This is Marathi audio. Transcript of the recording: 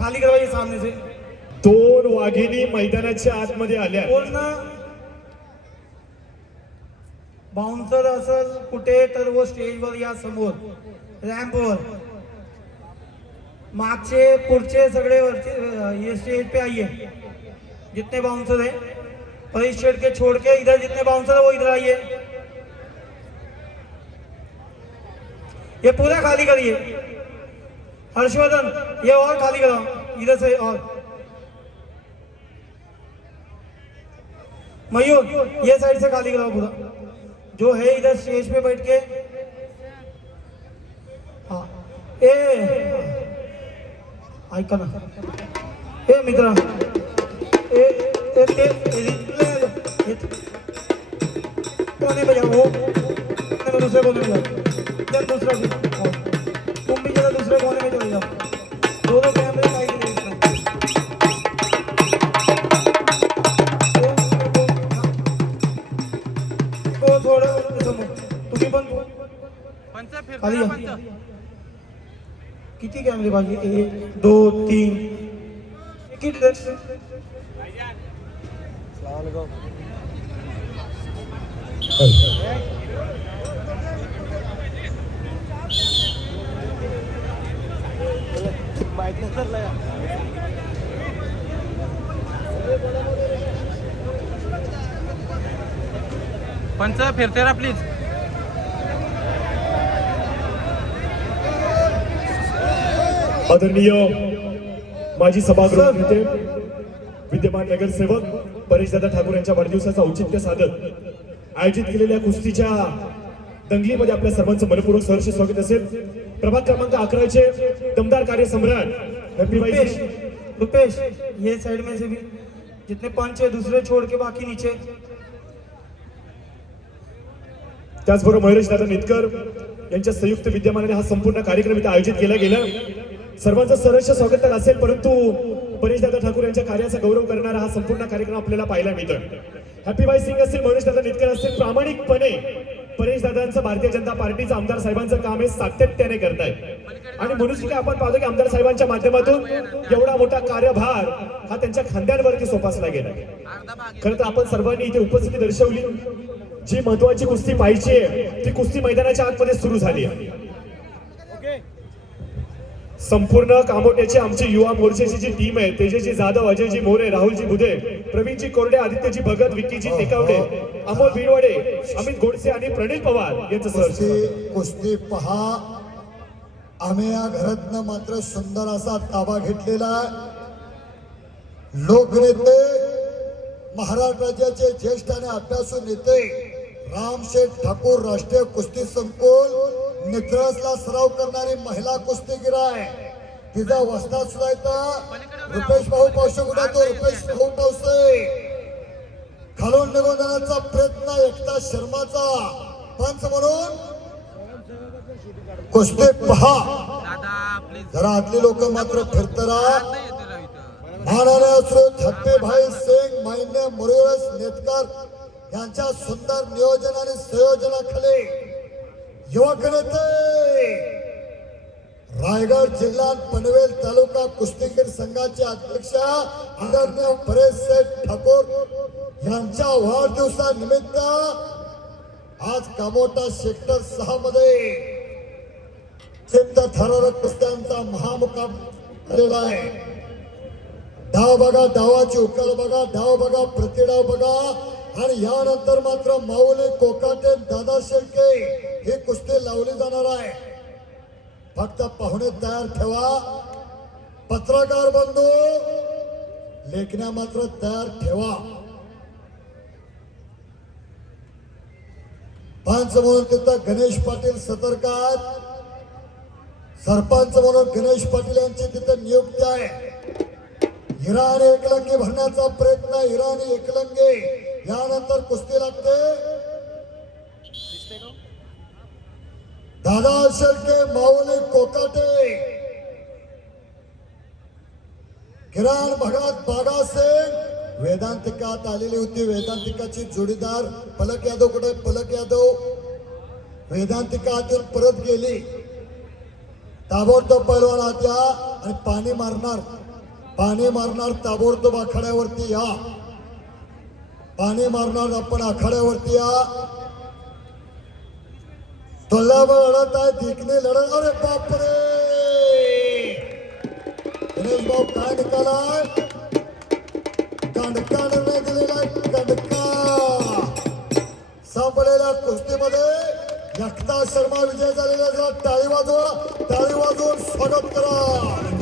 खाली करवाइए सामने से। दोन वाघिणी मैदानाच्या आतमध्ये आल्या। पूर्ण बाउन्सर असल कुठे तर वो स्टेजवर या समोर रॅम्पवर मागचे पुढचे सगळे वरचे ये स्टेज पे आइए जितने बाउंसर है। परेश शेठ के छोड़ के इधर जितने बाउंसर है वो इधर आइए। ये पूरा खाली करिए। हर्षवर्धन ये और खाली कराओ इधर से। और मयूर ये साइड से खाली कराओ पूरा जो है इधर स्टेज पे बैठ के। हाँ ए ऐका ना ए मित्रा ए ए ते कोने पे जाओ दूसरे कोने में जाओ दूसरा तुम भी जरा दूसरे कोने में चले जाओ। दोनों कैमरे साइड में थोडं तुम्ही पण खाली किती कॅमेरे पाहिजे? 1 2 3 किती पंच फिरते रा प्लीज। आदरणीय माजी सभागृह नेते विद्यमान नगरसेवक परेशदादा ठाकूर यांच्या वाढदिवसाचं औचित्य साधत आयोजित केलेल्या कुस्तीच्या दंगलीमध्ये आपल्या सर्वांचं मनपूर्वक सहर्ष स्वागत असेल। प्रभाग क्रमांक 11 चे दमदार कार्यसम्राट हॅपी भाई रुपेश ये साइड में से भी जितने पंच है दूसरे छोड़ के बाकी नीचे। त्याचबरोबर महेश दादा नितकर यांच्या संयुक्त विद्यमानाने हा संपूर्ण कार्यक्रम इथे आयोजित केला गेला। सर्वांचं सहर्ष स्वागत तर असेल परंतु परेश दादा ठाकूर यांच्या कार्याचा गौरव करणारा हा संपूर्ण कार्यक्रम आपल्याला पाहायला मिळतो। हॅपी भाई सिंग असेल महेश दादा नितकर असेल प्रामाणिकपणे परेश दादांचं भारतीय जनता पार्टीचं आमदार साहेबांचं काम हे सातत्याने करताय आणि म्हणूनच की आपण पाहतो की आमदार साहेबांच्या माध्यमातून एवढा मोठा कार्यभार हा त्यांच्या खांद्यांवरती सोपसला गेला। खरं तर आपण सर्वांनी इथे उपस्थिती दर्शवली। जी महत्वाची कुस्ती पाहिजे ती कुस्ती मैदानाच्या आतमध्ये सुरू झाली आहे। संपूर्ण कामोट्याची आमची युवा मोर्चाची जी टीम आहे तेजस्वी जाधव अजयजी मोरे राहुलजी बुधे प्रवीणजी कोरडे आदित्यजी भगत विक्कीजी टेकावडे अमोल बिडवडे अमित गोडसे आणि प्रणील पवार यांचं सहर्ष कुस्ती पहा। आम्ही या घरातनं मात्र सुंदर असा ताबा घेतलेला लोकनेते महाराष्ट्र राज्याचे ज्येष्ठ आणि अभ्यासू नेते रामशेठ ठाकूर राष्ट्रीय कुस्ती संकुल नित्रसला सराव करणारी महिला कुस्तीगीर आहे। तिचा वस्ताद सुद्धा येतं रुपेश भाऊ पावसे कुठे तो रुपेश भाऊ पावसे खालून निघून जाण्याचा प्रयत्न एकता शर्माचा पंच म्हणून कुस्ती पहा। जरा आतली लोक मात्र फिरतरा मानाने असोत हप्पे भाई सिंग मान्य मुरुरस नेतकर यांच्या सुंदर नियोजन आणि संयोजनाखाली युवक नेते रायगड जिल्हा पनवेल तालुका कुस्तीगीर संघाचे अध्यक्ष आदरणीय परेश ठाकूर यांच्या वाढदिवसानिमित्त आज कामोटा सेक्टर 6 मध्ये चित्तथरारक कुस्त्यांचा महामुकाबला झालेला आहे। डाव बघा डावाची उकल बघा डाव बघा प्रतिडाव बघा आणि यानंतर मात्र माऊली कोकाटे दादा शेळके ही कुस्ती लावली जाणार आहे। फक्त पाहुणे तयार ठेवा। पत्रकार बंधू लेखण्या मात्र तयार ठेवा। पंच म्हणून तिथं गणेश पाटील सतर्क आहेत। सरपंच म्हणून गणेश पाटील यांची तिथं नियुक्ती आहे। हिरा आणि एकलंगी भरण्याचा प्रयत्न हिरा आणि एकलंगी यानंतर कुस्ती लागते। दादा शेळके माऊली कोकाटे किरण भगत बागा सिंग वेदांतिकात आलेली होती। वेदांतिकाची जोडीदार पलक यादव कुठे? पलक यादव वेदांतिकातून परत गेली। ताबडतोब पैलवान आत्या आणि पाणी मारणार पाणी मारणार ताबडतोब आखाड्यावरती या. पाणी मारणार आपण आखाड्यावरती या. तोंडावर लढत आहे, देखणे लढत. अरे बापरे, गणेश भाऊ काय निकाल आहे? गंडका निर्णय दिलेला गंडका. संपलेल्या कुस्तीमध्ये एकता शर्मा विजय झालेला. टाळी वाजवा, टाळी वाजवून स्वागत करा.